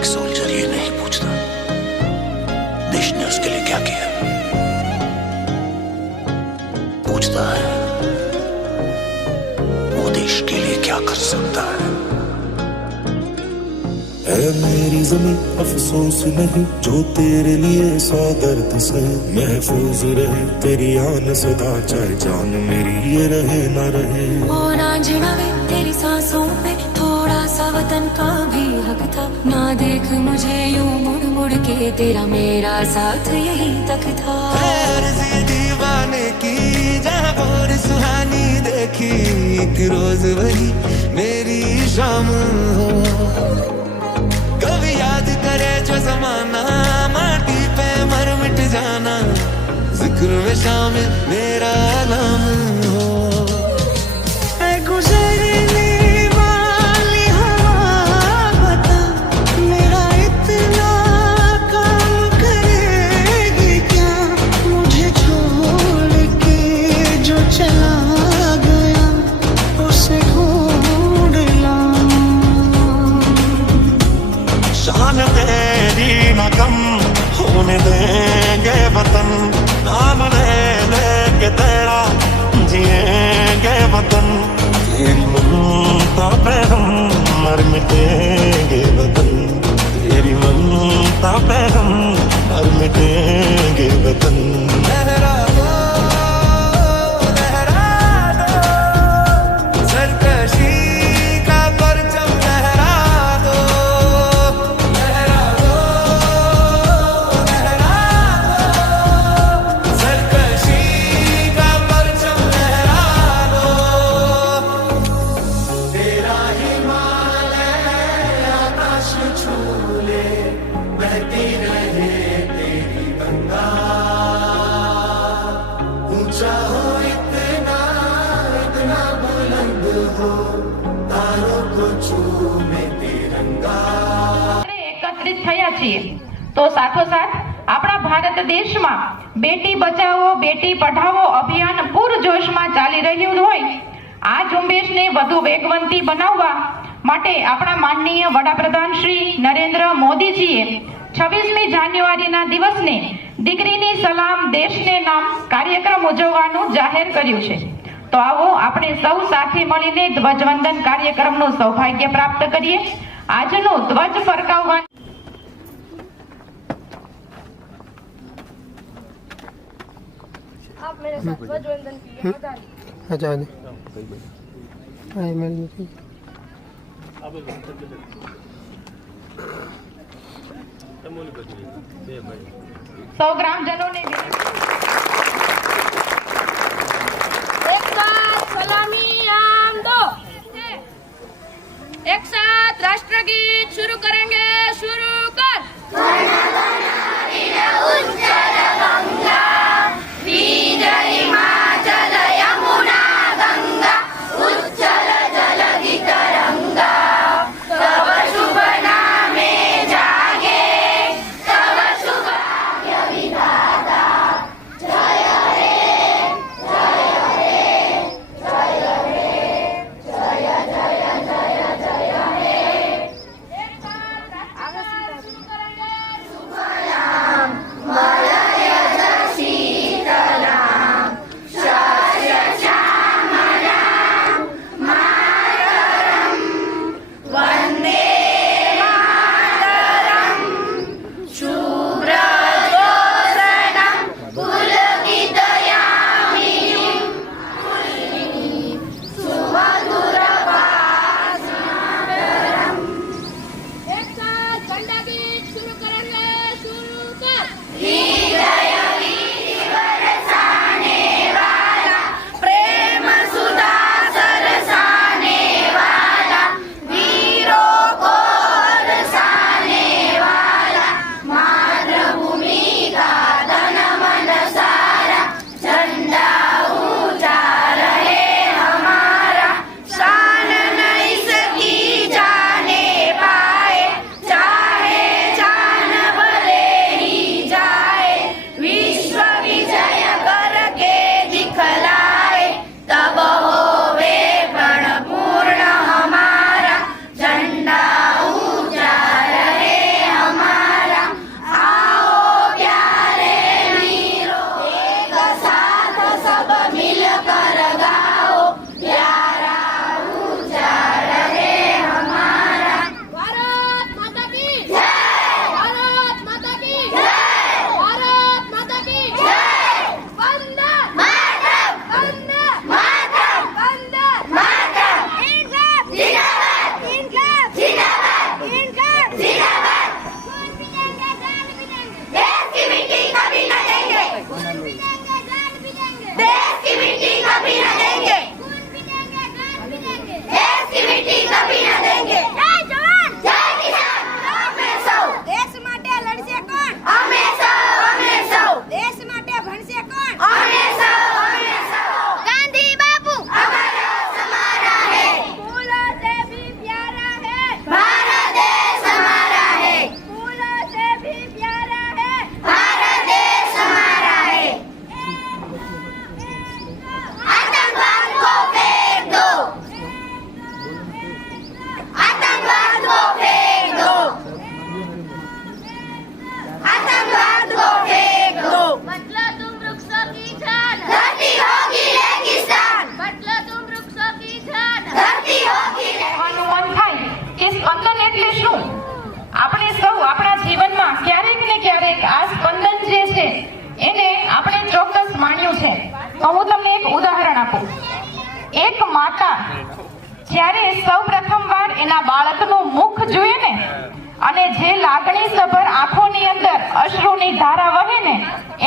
एक सोल्जर ये नहीं पूछता देश ने उसके लिए क्या किया, पूछता है वो देश के लिए क्या कर सकता है। मेरी जमीन अफसोस नहीं जो तेरे लिए सौ दर्द से महफूज रहे, तेरी आन सदा चाहे जान मेरी ये रहे ना रहे। ओ रांझना वे तेरी सांसों पे थोड़ा सा वतन का भी हक था, ना देख मुझे यूं मुड़ मुड़ के तेरा मेरा साथ यही तक था। अर्ज़ी दीवाने की जहाँ और सुहानी देखी, एक रोज वही मेरी शाम हो। कभी याद करे जो जमाना माटी पे मर मिट जाना, जिक्र में शामिल मेरा नाम हो। गुजरने वाली हवा बता मेरा इतना काम करेगी क्या, मुझे छोड़ के जो चला गया उसे ढूंढ लाऊं। शान तेरी न कम होने देंगे वतन, नाम ले लेके तेरा जिएंगे वतन। तेरी ममता पे हम मर मिटेंगे वतन, तेरी ममता पे हम मर मिटेंगे वतन। लहरा दो सरकशी का परचम, लहरा दो सरकशी का परचम, लहरा दो। तेरा हिमालय आकाश छू ले, बहती रहे तेरी गंगा। ऊंचा हो इतना इतना बुलंद हो, तारों को छूमे तिरंगा। એકત્રિત થયા છીએ તો સાથોસાથ આપણા ભારત દેશમાં બેટી બચાવો બેટી પઢાવો અભિયાન પૂરજોશમાં ચાલી રહ્યું હોય, આ ઝુંબેશને વધુ વેગવંતી બનાવવા માટે આપણા માનનીય વડાપ્રધાન શ્રી નરેન્દ્ર મોદીજીએ 26મી જાન્યુઆરીના દિવસને દીકરીની સલામ દેશને નામ કાર્યક્રમ ઉજવવાનું જાહેર કર્યું છે। તો આવો આપણે સૌ સાથે મળીને ધ્વજવંદન કાર્યક્રમનું સૌભાગ્ય પ્રાપ્ત કરીએ। આજનો ધ્વજ ફરકાવવા आप मेरे साथ ध्वजवंदन के लिए अच्छा સૌ ગ્રામજનોને एक साथ सलामी आम दो, एक साथ राष्ट्रगीत शुरू करेंगे। शुरू कर। માતા જ્યારે સૌપ્રથમવાર એના બાળકનું મુખ જોઈએ ને અને જે લાગણી સભર આંખોની અંદર અશ્રુની ધારા વહે ને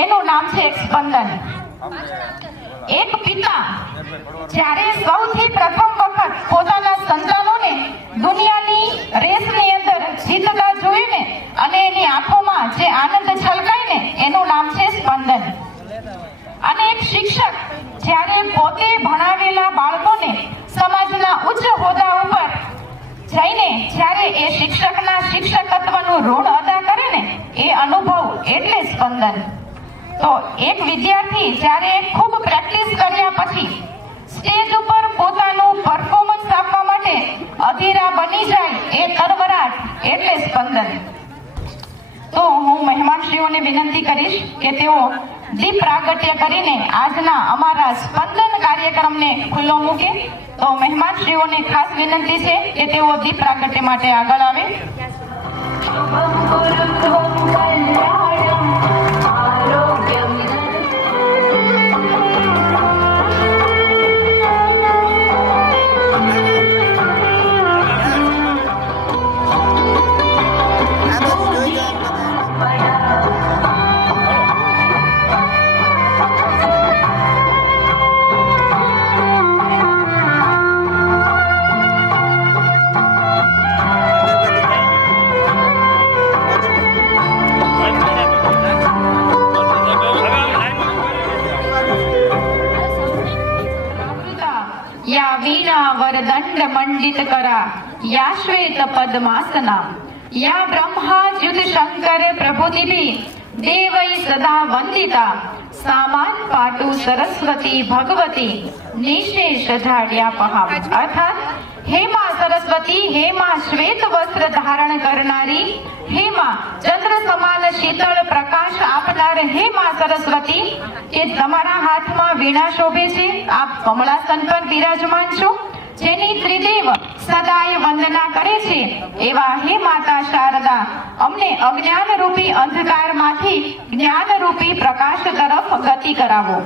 એનું નામ છે એક સ્પંદન. એક પિતા જ્યારે સૌથી પ્રથમ વખત પોતાના સંતાનોને દુનિયાની રેસની અંદર જીતતા જોઈ ને અને એની આંખોમાં જે આનંદ છલકાય ને એનું નામ છે સ્પંદન. અને એક શિક્ષક જ્યારે પોતે ભણાવેલા બાળકોને સમાજના ઉચ્ચ હોદ્દા ઉપર જઈને જ્યારે એ શિક્ષકના શિક્ષકત્વનું ઋણ અદા કરે ને એ અનુભવ એટલે સ્પંદન. તો એક વિદ્યાર્થી જ્યારે ખૂબ પ્રેક્ટિસ કર્યા પછી સ્ટેજ ઉપર પોતાનું પરફોર્મન્સ આપવા માટે અધીરા બની જાય એ તરવરાટ એટલે સ્પંદન. તો હું મહેમાનશ્રીઓને વિનંતી કરીશ કે તેઓ દીપ પ્રાગટ્ય કરીને આજના અમારા સ્પંદન કાર્યક્રમને ખુલ્લો મૂકે. તો મહેમાનશ્રીઓને ખાસ વિનંતી છે કે તેઓ દીપ પ્રાગટ્ય માટે આગળ આવે. या वीणा वरदंड मंडित करा या श्वेत पद्मासना या ब्रह्माच्युत शंकर प्रभुतिभि देवै सदा वंदिता सामान पाटु सरस्वती भगवती निशेष झाड्यापहा. अर्थात हे मां सरस्वती, हे मां श्वेत वस्त्र धारण करनारी, हे मां चंद्र સમાન શીતળ પ્રકાશ આપનાર, હે માं સરસ્વતી કે તમારા હાથમાં વીણા શોભે છે, આપ કમળાસન પર બિરાજમાન છો, જેની ત્રિદેવ સદાય વંદના કરે છે, એવા હે માતા શારદા અમને અજ્ઞાન રૂપી અંધકારમાંથી જ્ઞાન રૂપી પ્રકાશ તરફ ગતિ કરાવો.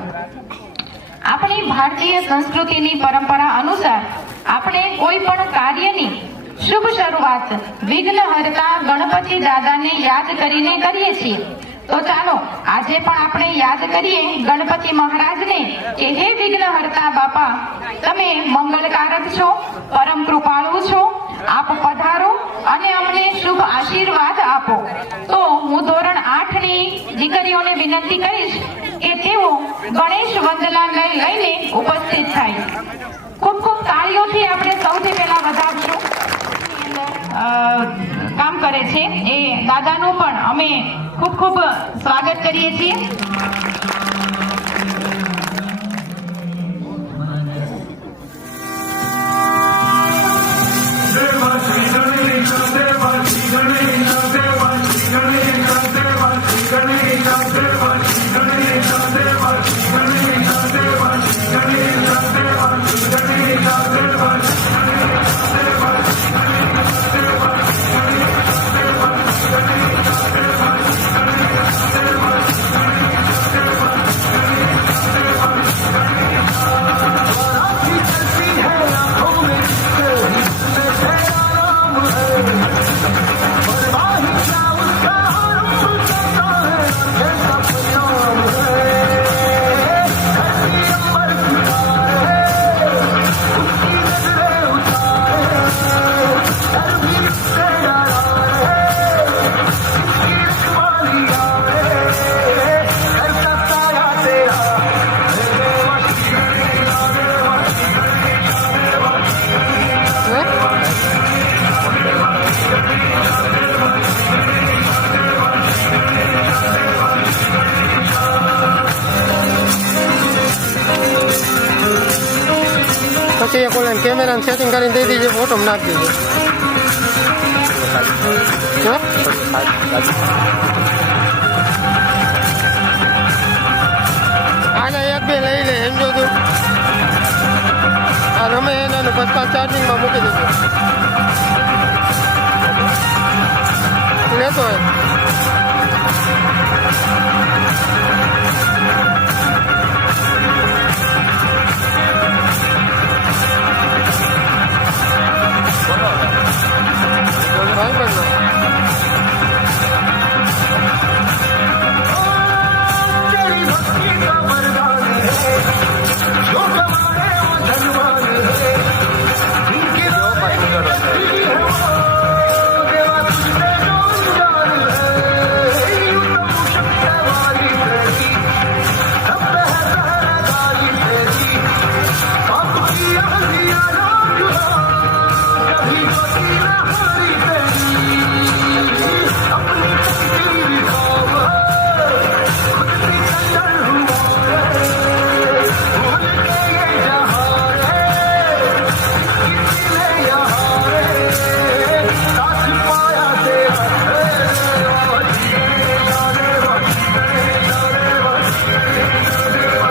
આપણી ભારતીય સંસ્કૃતિની પરંપરા અનુસાર આપણે કોઈ પણ કાર્યની શુભ શરૂઆત વિઘ્નહર્તા ગણપતિ દાદાને યાદ કરીને કરીએ છીએ. તો ચાલો આજે પણ આપણે યાદ કરીએ ગણપતિ મહારાજને કે હે વિઘ્નહર્તા બાપા, તમે મંગળકારક છો, પરમ કૃપાળુ છો, આપ પધારો અને અમને શુભ આશીર્વાદ આપો. તો હું ધોરણ 8 ની દીકરીઓને વિનંતી કરીશ કે તેઓ ગણેશ વંદનાલય લઈને ઉપસ્થિત થાય. ખૂબ ખૂબ તાળીઓથી આપણે સૌથી પહેલા વધાવશું. કામ કરે છે એ દાદાનું પણ અમે ખૂબ ખૂબ સ્વાગત કરીએ છીએ. પછી એક ઓલા કેમેરાને સેટિંગ કરીને દઈ દીજે, ફોટો નાખી દીધો. આને એક બે લઈ લે સમજો તું. આ રમે એના પછી ચાર્જિંગમાં મૂકી દીધું લેતો હોય.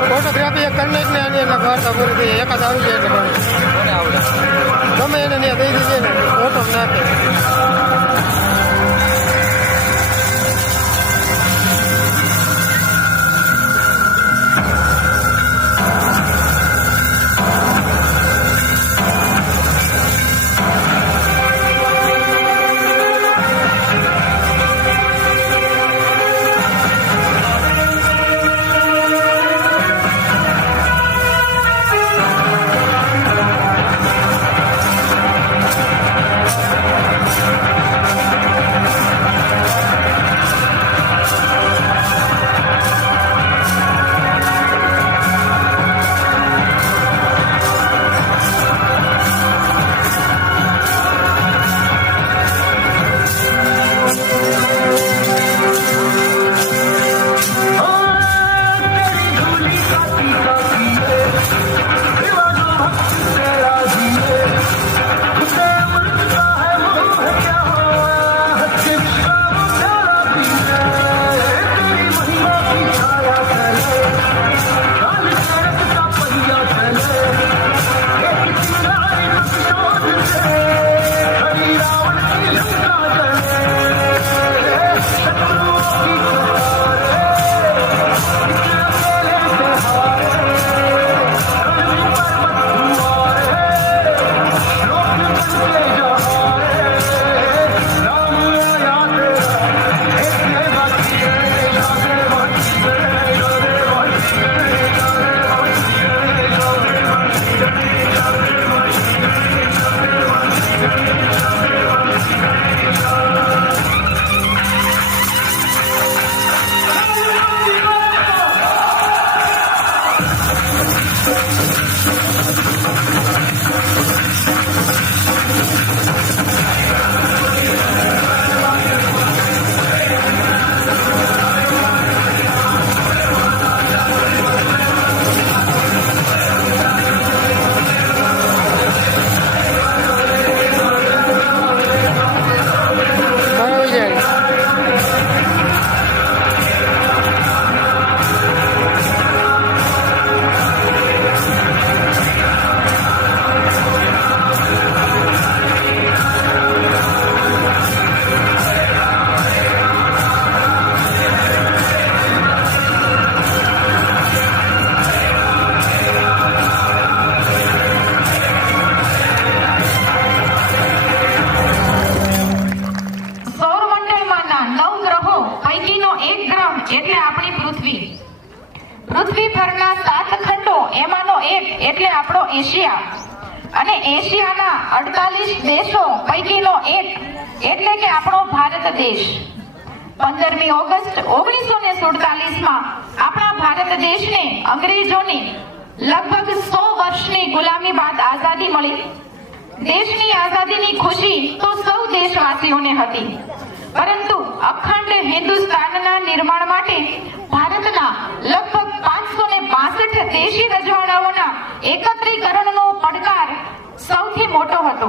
ફોટોગ્રાફી એક કરી નાખ ને આની એટલે વાર્તા પૂરી થઈ એકાદ આવી જાય એટલે ગમે એને ત્યાં દઈ દીધી ને ફોટો નાખે. એટલે આપણી પૃથ્વી. પૃથ્વી પરના 7 ખંડો એમાંનો એક એટલે આપણો એશિયા અને એશિયાના 48 દેશો પૈકીનો એક એટલે કે આપણો ભારત દેશ. 15મી ઓગસ્ટ 1947માં આપણા ભારત દેશને અંગ્રેજોની લગભગ 100 વર્ષની ગુલામી બાદ આઝાદી મળી. દેશની આઝાદીની ખુશી તો સૌ દેશવાસીઓને હતી, પરંતુ અખંડ હિન્દુસ્તાનના નિર્માણ માટે ભારતના લગભગ 562 દેશી રજવાડાઓના એકત્રીકરણનો પડકાર સૌથી મોટો હતો.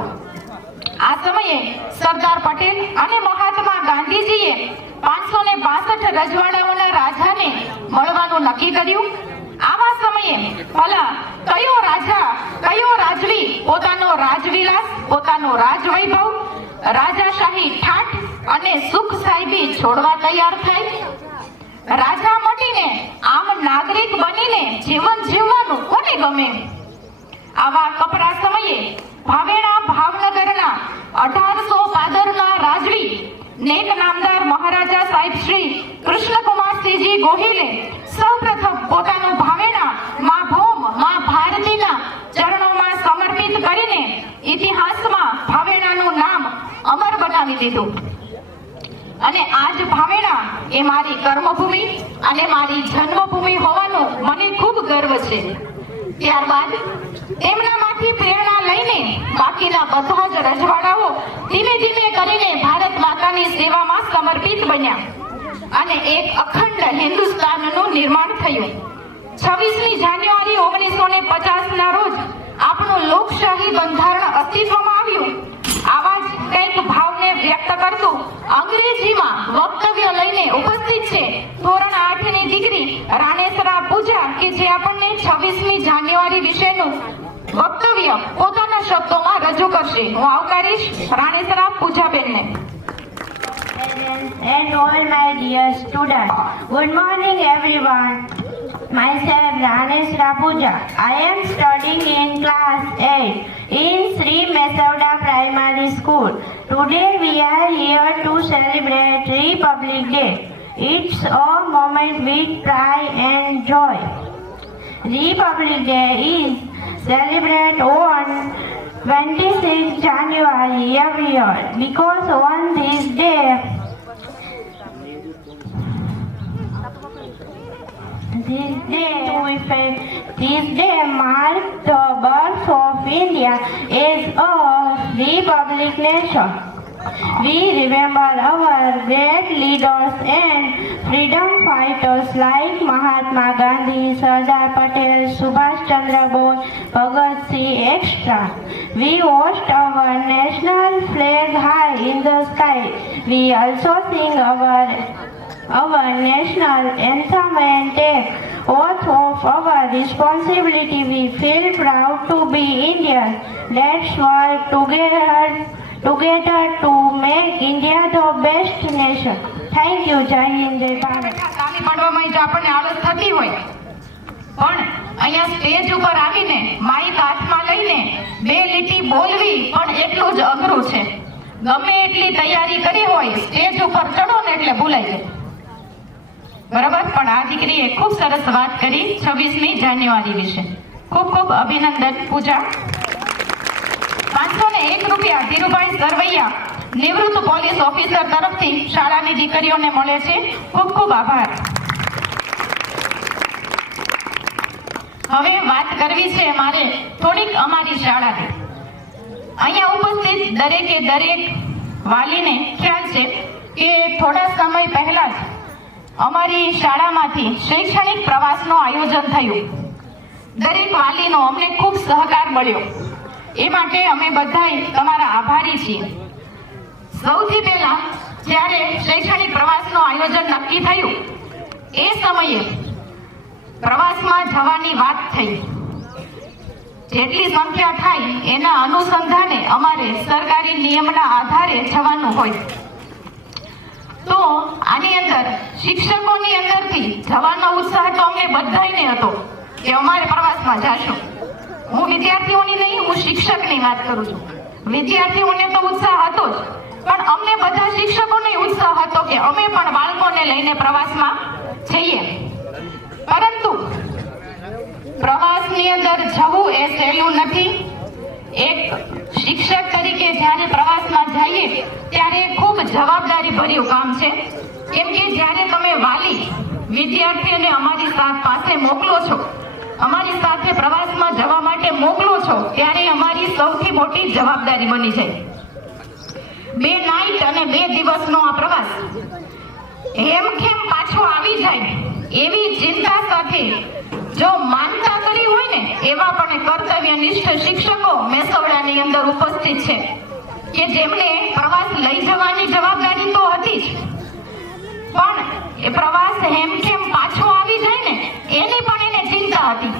આ સમયે સરદાર પટેલ અને મહાત્મા ગાંધીજીએ 562 રજવાડાઓના રાજાને મળવાનું નક્કી કર્યું. આવા સમયે ભલા કયો રાજા કયો રાજવી પોતાનો રાજવિલાસ, પોતાનો રાજવૈભવ, રાજાશાહી ઠાઠ અને સુખ સાહેબી છોડવા તૈયાર થાય? રાજા મટીને આમ નાગરિક બનીને જીવન જીવવાનું કોને ગમે? આવા કપરા સમયે ભાવેણા ભાવનગરના 1800 પાદરના રાજવી નેક નામદાર મહારાજા સાહેબ શ્રી કૃષ્ણકુમારસિંહજી ગોહિલે સૌપ્રથમ પોતાનું ભાવેણા મા ભૌમ મા ભારતીના ચરણોમાં સમર્પિત કરીને ઇતિહાસમાં ભાવેણાનું નામ અમર બનાવી દીધું. અને આજ ભાવેણા એ મારી કર્મભૂમિ અને મારી જન્મભૂમિ હોવાનો મને ખૂબ ગર્વ છે. ત્યારબાદ તેમનામાંથી આમાંથી પ્રેરણા લઈને બાકીના બધા જ રજવાડાઓ ધીમે ધીમે કરીને ભારત માતાની સેવામાં સમર્પિત બન્યા અને એક અખંડ હિન્દુસ્તાનનું નિર્માણ થયું. 26મી જાન્યુઆરી 1950 ના રોજ આપણું લોકશાહી બંધારણ અસ્તિત્વમાં આવ્યું. આવા જ કંઈક ભાવને વ્યક્ત કરતું અંગ્રેજીમાં વક્તવ્ય લઈને ઉપસ્થિત છે ધોરણ 8 ની દીકરી રાણેસરા પૂજા, કે જે આપણને 26મી જાન્યુઆરી વિશેનું વક્તવ્ય પોતાના શબ્દોમાં રજૂ કરશે. હું આવકારીશ રાણેસરા પૂજાબેનને. And all my dear students, good morning everyone. Myself Ranesh Rapuja. I am studying in class 8 in Sri Mesavda Primary School. Today we are here to celebrate Republic Day. It's a moment with pride and joy. Republic Day is celebrated on 26 January every year because on this day This day marks the birth of India as a republic nation. We remember our great leaders and freedom fighters like Mahatma Gandhi, Sardar Patel, Subhash Chandra Bose, Bhagat Singh, etc. We hoist our national flag high in the sky. We also sing our national anthem and take oath of our responsibility. We feel proud to be Indian. Let's work together to make India the best nation. Thank you. Jai Hind, Jai Bharat. તાળી પાડવામાં જો આપણને આળસ થતી હોય, પણ અહીંયા stage ઉપર આવીને માઈક હાથમાં લઈને બે લીટી બોલવી પણ એટલું જ અઘરું છે. ગમે એટલી તૈયારી કરી હોય, સ્ટેજ ઉપર ચડો ને એટલે ભૂલાઈ જાય. બરાબર. પણ આ દીકરીએ ખૂબ સરસ વાત કરી 26મી જાન્યુઆરી વિશે. ખૂબ ખૂબ અભિનંદન પૂજા. 501 રૂપિયા ધીરુભાઈ સરવૈયા, નિવૃત્ત પોલીસ ઓફિસર તરફથી શાળાની દીકરીઓને મળે છે. ખૂબ ખૂબ આભાર. હવે વાત કરવી છે મારે થોડીક અમારી શાળાની. અહીંયા ઉપસ્થિત દરેકે દરેક વાલીને ખ્યાલ છે કે થોડા સમય પહેલા જ અમારી શાળામાંથી શૈક્ષણિક પ્રવાસનું આયોજન થયું. દરેક વાલીનો અમને ખૂબ સહકાર મળ્યો. એ માટે અમે બધાય તમારા આભારી છીએ. સૌથી પહેલા જ્યારે શૈક્ષણિક પ્રવાસનું આયોજન નક્કી થયું એ સમયે પ્રવાસમાં જવાની વાત થઈ. જેટલી સંખ્યા થાય એના અનુસંધાને અમારે સરકારી નિયમના આધારે જવાનું હોય. તો આની અંદર શિક્ષકોની અંદરથી જવાનો ઉત્સાહ તો અમને બધાયને હતો કે અમારે પ્રવાસમાં જાશું. હું વિદ્યાર્થીઓની નહીં, હું શિક્ષકની વાત કરું છું. વિદ્યાર્થીઓને તો ઉત્સાહ હતો જ, પણ અમને બધા શિક્ષકોને ઉત્સાહ હતો કે અમે પણ બાળકોને લઈને પ્રવાસમાં જઈએ. પરંતુ પ્રવાસની અંદર જવું એ સહેલું નથી. એક શિક્ષક તરીકે જ્યારે પ્રવાસમાં જઈએ ત્યારે ખૂબ જવાબદારી ભર્યું કામ છે. કેમ કે જ્યારે તમે વાલી વિદ્યાર્થીને અમારી પાસે મોકલો છો, અમારી સાથે પ્રવાસમાં જવા માટે મોકલો છો, ત્યારે અમારી સૌથી મોટી જવાબદારી બની જાય. 2 નાઈટ અને 2 દિવસનો આ પ્રવાસ હેમખેમ પાછો આવી જાય એવી ચિંતા સાથે જો માનતા કરી હોય ને એવા પણ કર્તવ્યનિષ્ઠ શિક્ષકો મેસવડાની અંદર ઉપસ્થિત છે કે જેમને પ્રવાસ લઈ જવાની જવાબદારી તો હતી જ, પણ એ પ્રવાસ હેમખેમ પાછો આવી જાય ને એની પણ એને ચિંતા હતી.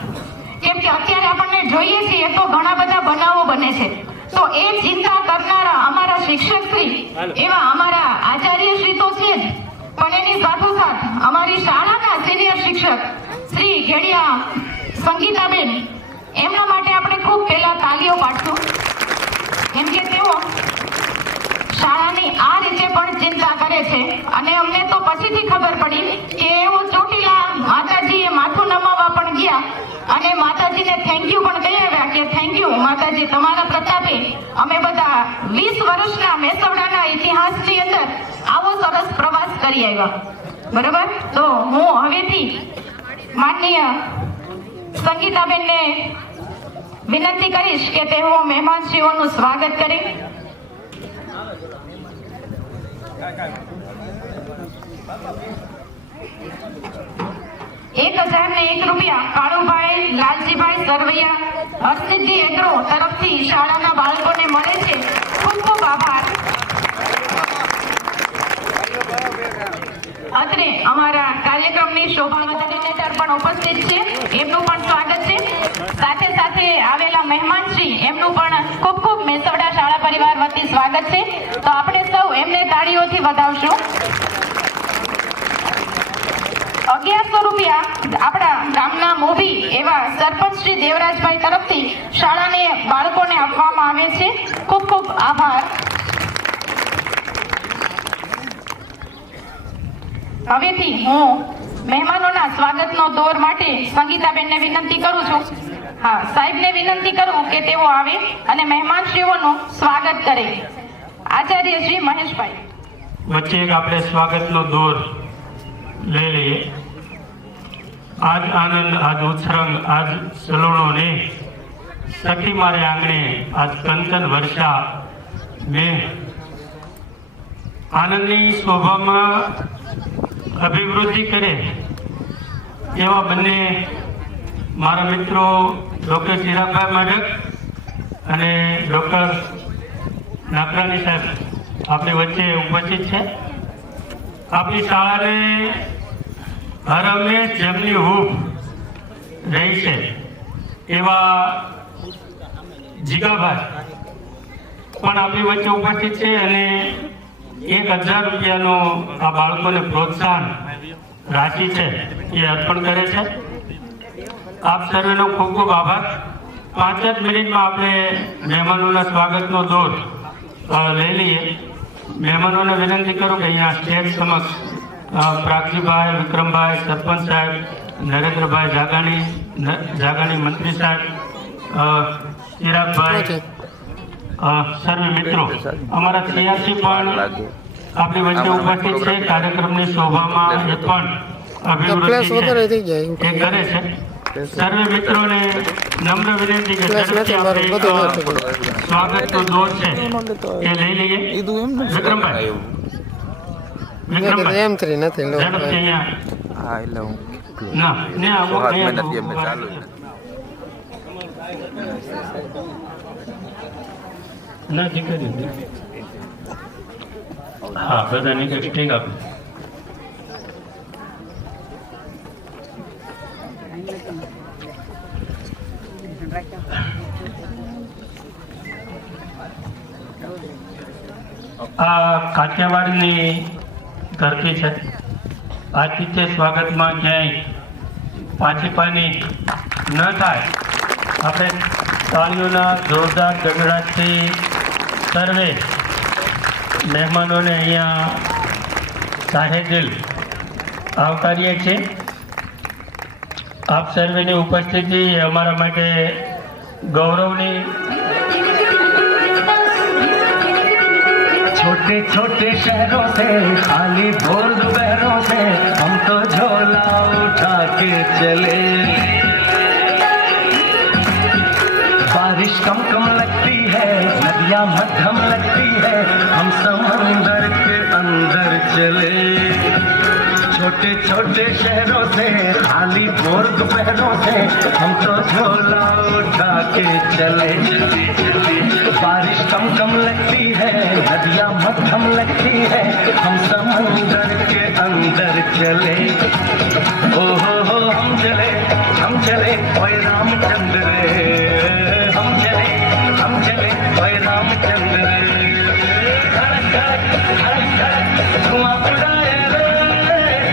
કેમ કે અત્યારે આપણને જોઈએ છીએ તો ઘણા બધા બનાવો બને છે. તો એ ચિંતા કરનારા અમારા શિક્ષકશ્રી એવા અમારા આચાર્યશ્રી તો છે જ, પણ એની સાથોસાથ અમારી શાળાના સિનિયર શિક્ષક શ્રી ઘેડિયા સંગીતાબેન, એમના માટે આપણે ખૂબ પહેલા તાલીઓ પાડશું. કેમ કે તેઓ શાળાની આ રીતે પણ ચિંતા કરે છે. અને અમને તો પછીથી ખબર પડી કે એઓ ચોટીલા માતાજીએ માથું નમાવવા પણ ગયા અને માતાજીને થેન્ક યુ પણ કહી આવ્યા કે થેન્ક યુ માતાજી, તમારા પ્રતાપે અમે બધા 20 વર્ષના મેસવડાના ઇતિહાસની અંદર આવો સરસ પ્રવાસ કરી આવ્યા. બરાબર. તો હું હવેથી માનનીય સંગીતાબેનને વિનંતી કરીશ કે તેઓ મહેમાનશ્રીઓનું સ્વાગત કરે. 1001 રૂપિયા કાળુભાઈ લાલજીભાઈ સરવૈયા હરસિદ્ધિ એગ્રો તરફથી શાળાના બાળકોને મળે છે. ખૂબ ખૂબ આભાર. અત્રે અમારા કાર્યક્રમની શોભાવર્ધન નેતા પણ ઉપસ્થિત છે, એમનું પણ સ્વાગત છે. સાથે સાથે આવેલા મહેમાનશ્રી એમનું પણ ખૂબ ખૂબ મેસોડા શાળા પરિવાર વતી સ્વાગત છે. તો આપણે સૌ એમને તાળીઓથી વધાવશું. 1100 રૂપિયા આપણા ગામના મોભી એવા સરપંચ શ્રી દેવરાજભાઈ તરફથી શાળાને બાળકોને આપવામાં આવે છે. ખૂબ ખૂબ આભાર. હવેથી હું મહેમાનોના સ્વાગતનો દોર માટે સંગીતાબેનને વિનંતી કરું છું. હા, સાહેબને વિનંતી કરું કે તેઓ આવે અને મહેમાનશ્રીઓનું સ્વાગત કરે. આચાર્ય શ્રી મહેશભાઈ વચ્ચે એક આપણે સ્વાગતનો દોર લઈ લઈએ. આજ આનંદ, આજ ઉત્સરંગ, આજ સલોણો ને સખી મારે આંગણે, આજ કંચન વર્ષા મેં આનંદની શોભામાં અભિવૃદ્ધિ કરે એવા બંને મારા મિત્રો ડૉક્ટર ચિરાગભાઈ માડક અને ડૉક્ટર નાકરાણી સાહેબ આપણી વચ્ચે ઉપસ્થિત છે. આપણી શાળાને હર હંમેશ જેમની હૂફ રહી છે એવા જીગાભાઈ પણ આપણી વચ્ચે ઉપસ્થિત છે અને 1000 રૂપિયાનો આ બાળકોને પ્રોત્સાહન રાશિ છે એ અર્પણ કરે છે. આપ સર્વેનો ખૂબ ખૂબ આભાર. 5 જ મિનિટમાં આપણે મહેમાનોના સ્વાગતનો દોર લઈ લઈએ. મહેમાનોને વિનંતી કરું કે અહીંયા સ્ટેજ સમક્ષ પ્રાગજીભાઈ, વિક્રમભાઈ, સરપંચ સાહેબ, નરેન્દ્રભાઈ જાગાણી મંત્રી સાહેબ, ચિરાગભાઈ, સર્વે મિત્રો, અમારા સિયાસી પણ આપણી વચ્ચે ઉપસ્થિત છે. કાર્યક્રમની શોભામાં એ પણ અભિવૃદ્ધિ એ કરે છે. સર્વે મિત્રોને નમ્ર વિનંતી કે સ્વાગતનો દોર છે એ લઈ લઈએ. વિક્રમભાઈ હા, બધાને એક સ્ટેક આપે. આ કાઠિયાવાડની ધરતી છે. આ રીતે સ્વાગતમાં ક્યાંય પાછી પાની ન થાય, આપણે તાળીઓના જોરદાર ગગડાટથી સર્વે મહેમાનોને અહીંયા સાહેદિલ આવકારીએ છીએ. આપ સર્વેની ઉપસ્થિતિ અમારા માટે ગૌરવની. छोटे छोटे शहरों से खाली भोर दोपहरों से हम तो झोला उठा के चले. बारिश कम कम लगती है, नदियाँ मध्यम लगती है, हम समंदर के अंदर चले. छोटे छोटे शहरों से खाली भोर दोपहरों से हम तो झोला उठा के चले. बारिश कम कम लगती है, नदियाँ मध्यम लगती है, हम समंदर के अंदर चले. ओ हो हम चले ओए रामचंद्र रे. हम चले ओए रामचंद्र रे. धड़क धड़क धड़क धड़क धुआं उड़ाए रे.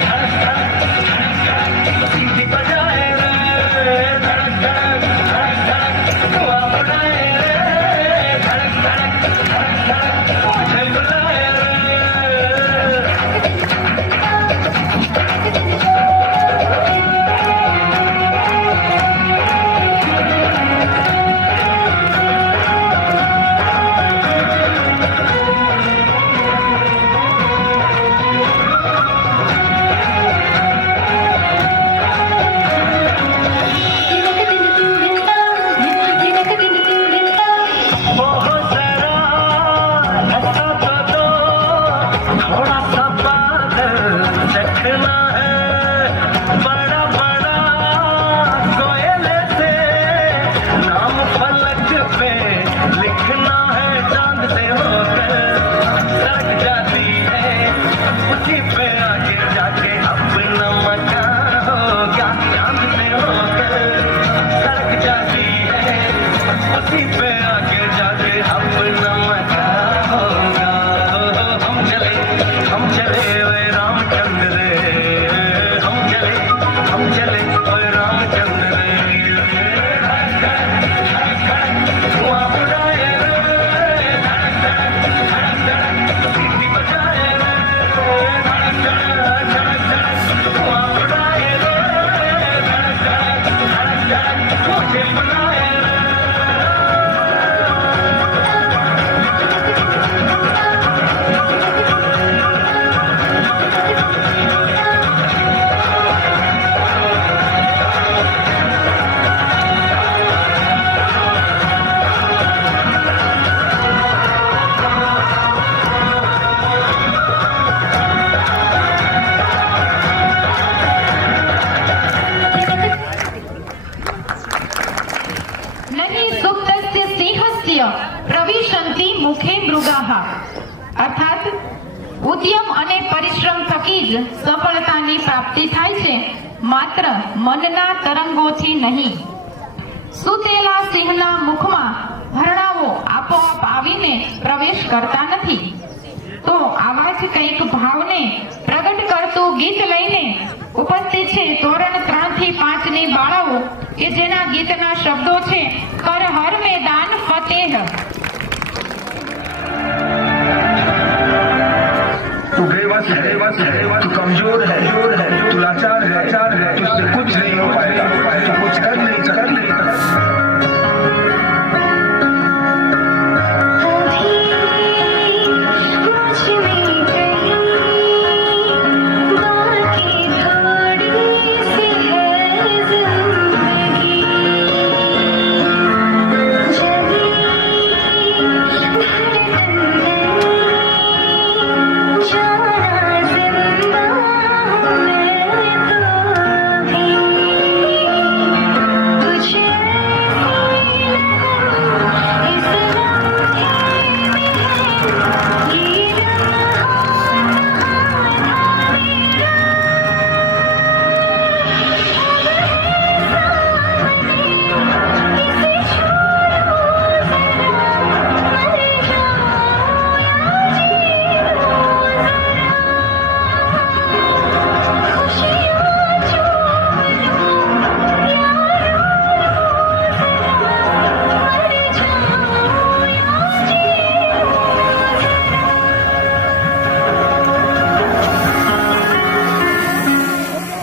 धड़क धड़क धड़क धड़क सीटी बजाए रे. धड़क धड़क धड़क धड़क धुआं उड़ाए रे. धड़क धड़क धड़क धड़क मुझे बुलाए रे. देखना है बड़ा बड़ा कोयले से नाम फलक पे लिखना है चांद से होकर सड़क जाती है उसी पे आगे जाके अपना मकान होगा चांद से होकर सड़क जाती है उसी पे आगे जाके अपना मकान होगा हम चले ओए रामचंद्र रे हम चले ओए रामचंद्र रे धुआं उड़ाए रे सीटी बजाए रे धुआं उड़ाए रे मुझे बनाए नहीं सुप्तस्य सिंहस्य પ્રવિશંતિ મુખે મૃગાહ અર્થાત ઉદ્યમ અને પરિશ્રમ થકી જ સફળતાની પ્રાપ્તિ થાય છે, માત્ર મનના તરંગોથી નહીં. સૂતેલા સિંહના મુખમાં હરણાઓ આપોઆપ આવીને પ્રવેશ કરતા નથી. તો આવા જ કંઈક ભાવને પ્રગટ કરતું ગીત લઈને ઉપસ્થિત છે ધોરણ 3 થી 5 ની બાળાઓ કે જેના ગીતના શબ્દો છે કર હર મેદાન ફતેહ. तू बेबस है तू कमजोर है तू लाचार है तुझसे कुछ नहीं हो पाएगा तू कुछ कर नहीं सकता.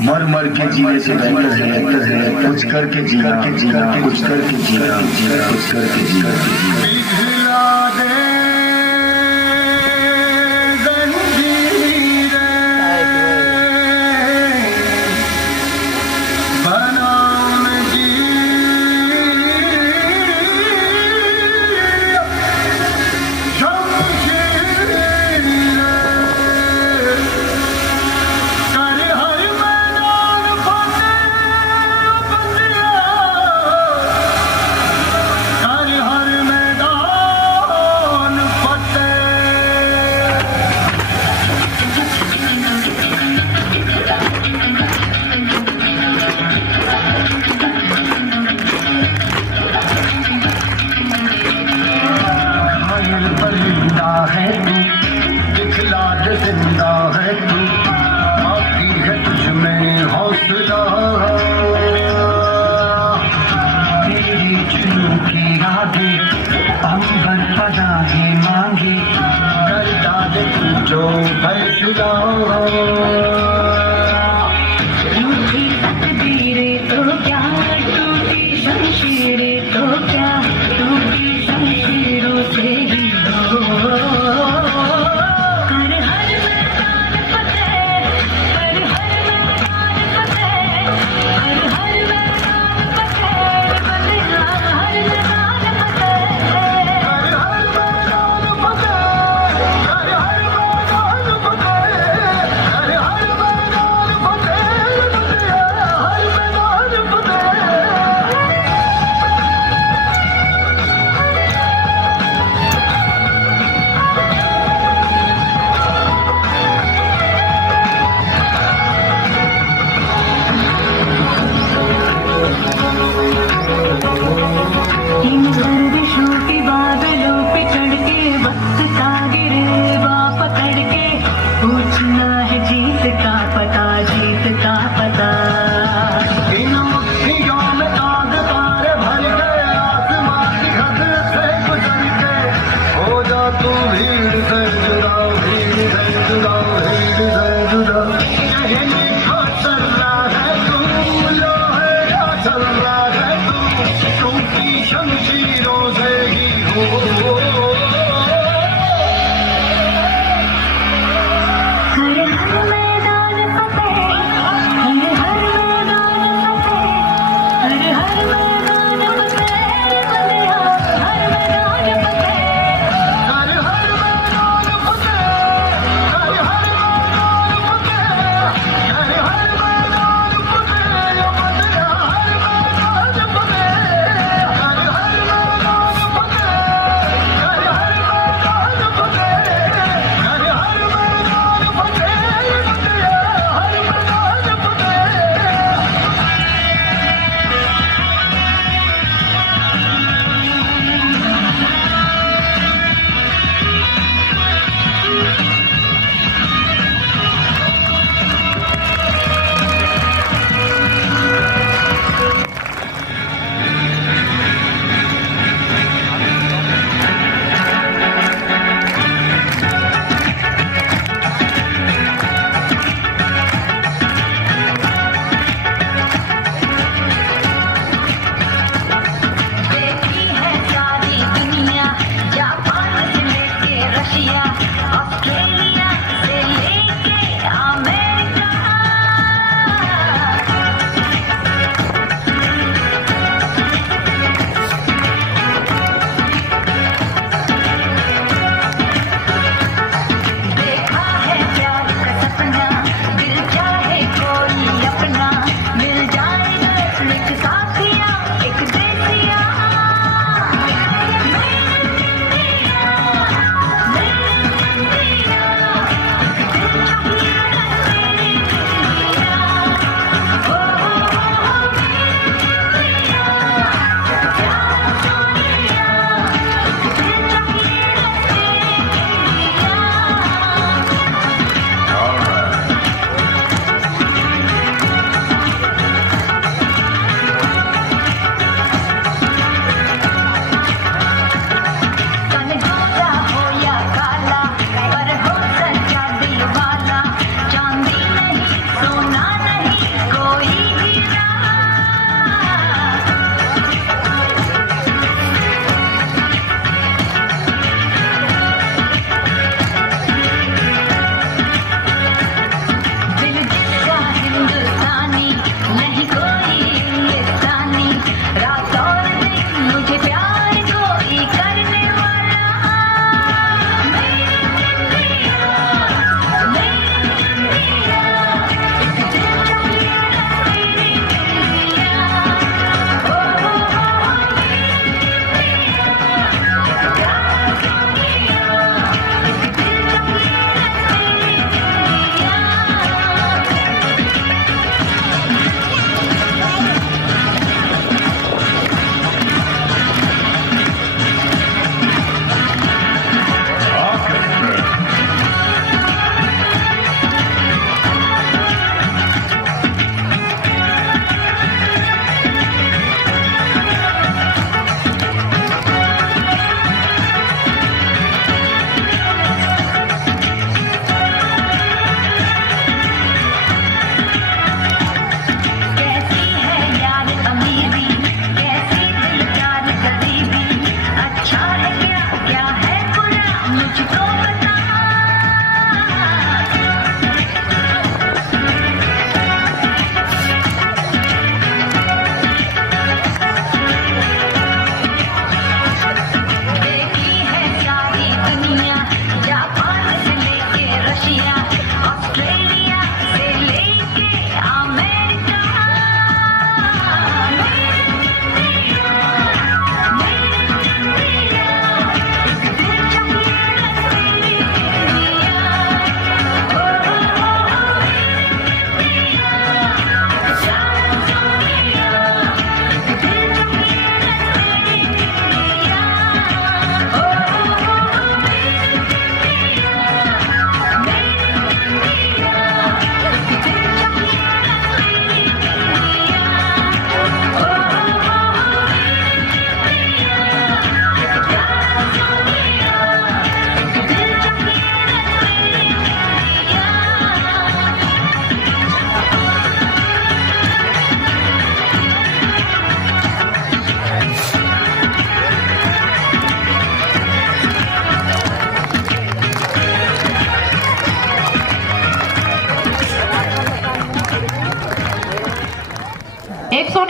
मर मर के जीने से बेहतर है कुछ करके जीना कुछ करके जीना कुछ करके जीना. शमशीरों से ही हो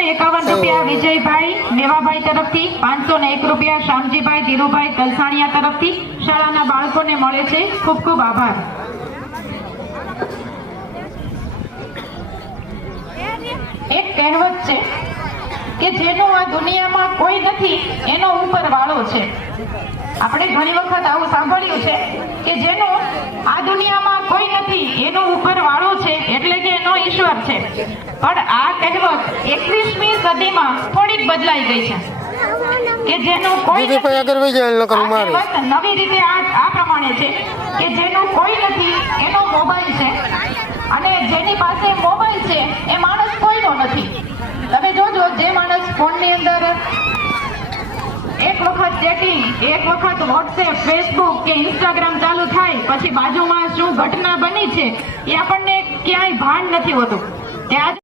551 રૂપિયા વિજયભાઈ મેવાભાઈ તરફથી, 501 રૂપિયા શામજીભાઈ ધીરુભાઈ કલસાણિયા તરફથી શાળાના બાળકોને મળે છે. ખૂબ ખૂબ આભાર. એક કહેવત છે કે જેનો આ દુનિયામાં કોઈ નથી એનો ઉપર વાળો છે. આપણે ઘણી વખત આવું સાંભળ્યું છે કે જેનો આ દુનિયામાં કોઈ નથી એનો ઉપર વાળો છે એટલે કે એનો ઈશ્વર છે. પણ આ કહેવત 21મી સદીમાં થોડીક બદલાઈ ગઈ છે કે જેનો કોઈ દીદી ભાઈ આગળ વહી જાય લોકો આ કહેવત નવી રીતે આ પ્રમાણે છે કે જેનો કોઈ નથી એનો મોબાઈલ છે અને જેની પાસે મોબાઈલ છે એ માણસ કોઈનો નથી. તમે જોજો જે માણસ ફોનની અંદર એક વખત ચેટિંગ, એક વખત વોટ્સએપ, ફેસબુક કે ઇન્સ્ટાગ્રામ ચાલુ થાય પછી બાજુમાં શું ઘટના બની છે એ આપણને ક્યાંય ભાન નથી હોતું. ત્યાં